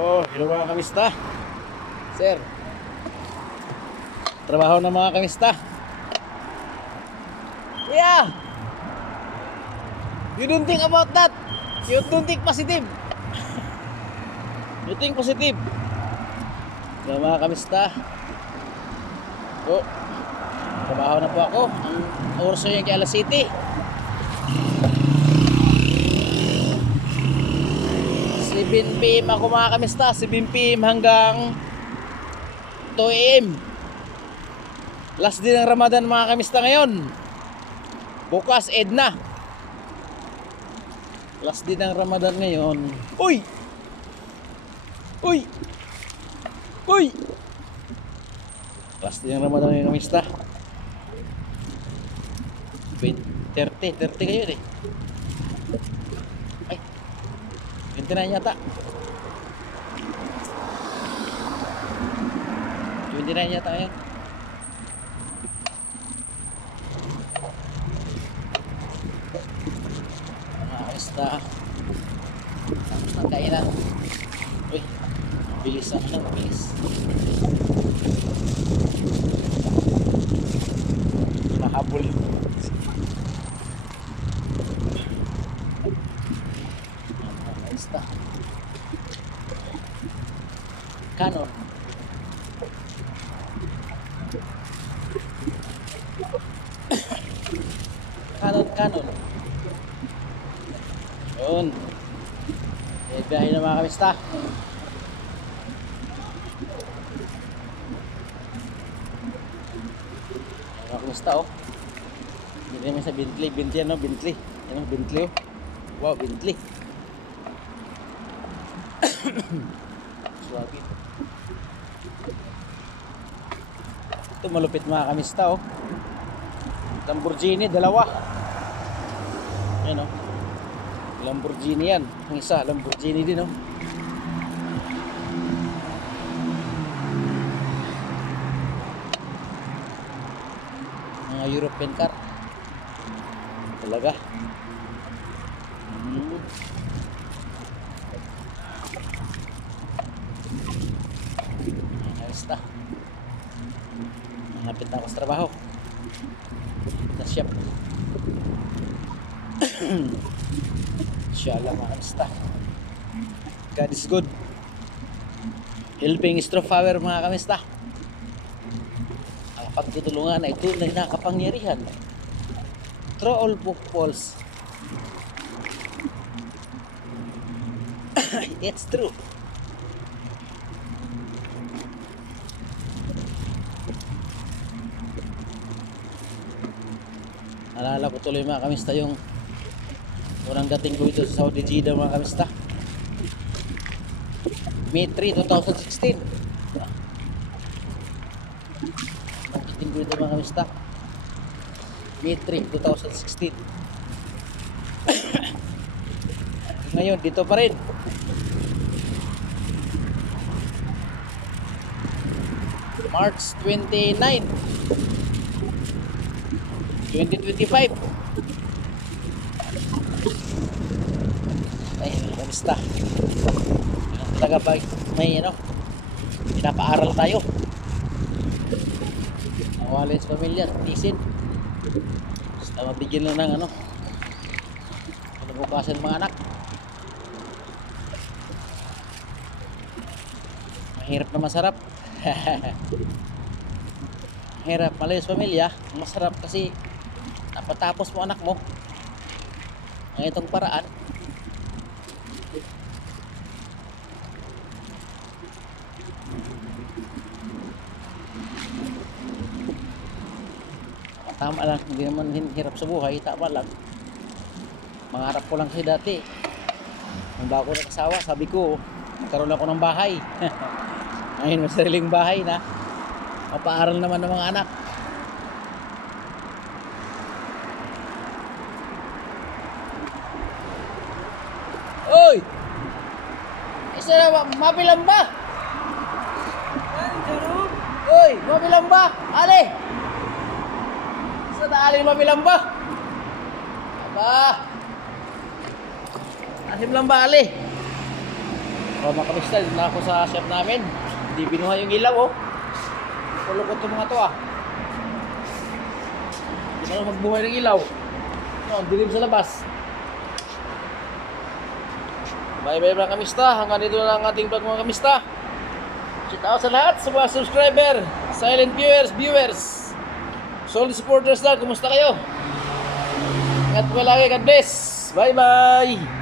Oh, hello mga kamista. Sir, trabaho ng mga kamista. Yeah, you don't think about that. You don't think positive. You think positive. Hello mga kamista. Oh, trabaho na po ako. Ang oras yung kay alas City. 7 PM ako mga kamista, 7 PM hanggang 2 AM. Last din ng Ramadan mga kamista ngayon. Bukas Edna. Last din ng Ramadan ngayon. Uy! Uy! Uy! Last din ng Ramadan ngayon kamista. 30 kayo eh. Ay, 29 yata. 29 yata ngayon. Mga kamista, tapos ng kainan. Uy, mabilis ang ano, mabilis. Mahabol. Canon. Canon. Yun. Biyahe na mga kamista. Mga kamista oh. Hindi naman sa Bentley ano, Bentley. Ano, Bentley oh. Wow, Bentley. Suwabi. Ito malupit mga kamista oh. Lamborghini, dalawa. Ayan oh. Lamborghini yan. Ang isa, Lamborghini din oh. Mga European car. Talaga. Ayos na. Malapit na ako sa trabaho. Sa shop. Inshallah mga kamista. God is good. Helping is through power mga kamista. Ang pagtutulungan ay tunay na kapangyarihan. Through all falls. It's true. Naalala ko tuloy mga kamista yung unang dating ko ito sa Saudi Jeddah mga kamista. May 3, 2016. Unang dating ko ito mga kamista. May 3, 2016. Ngayon dito pa rin. March 29 2025. Ay, kamista. Talaga ba may ano? Pinapaaral tayo. Nawala sa pamilya, tisin. Basta mabigyan lang ng ano. Panabukasan ng mga anak. Mahirap na masarap. Mahirap malayo sa pamilya. Masarap kasi napatapos mo anak mo ang itong paraan. Tama lang, hindi naman hirap sa buhay, tama lang. Mangarap ko lang kasi dati nung bago nag-asawa, sabi ko magkaroon ako ng bahay. Ngayon may sariling bahay na, mapaaral naman ng mga anak. Oy! Isa na, mabilang ba? Oy, mabilang ba? Ali! Isa na aling mabilang ba? Aba! Asim lang ba ali? O mga kamista, dito na ako sa shop namin. Hindi binuhay yung ilaw oh. Kulukot itong mga to ah. Hindi na magbuhay ng ilaw. No, ang dilim sa labas. Bye bye mga kamista. Hanggang dito na ang ating vlog mga kamista. Shout out sa lahat sa mga subscriber, silent viewers, solid supporters lang. Kumusta kayo? Ingat po lagi. God bless. Bye bye.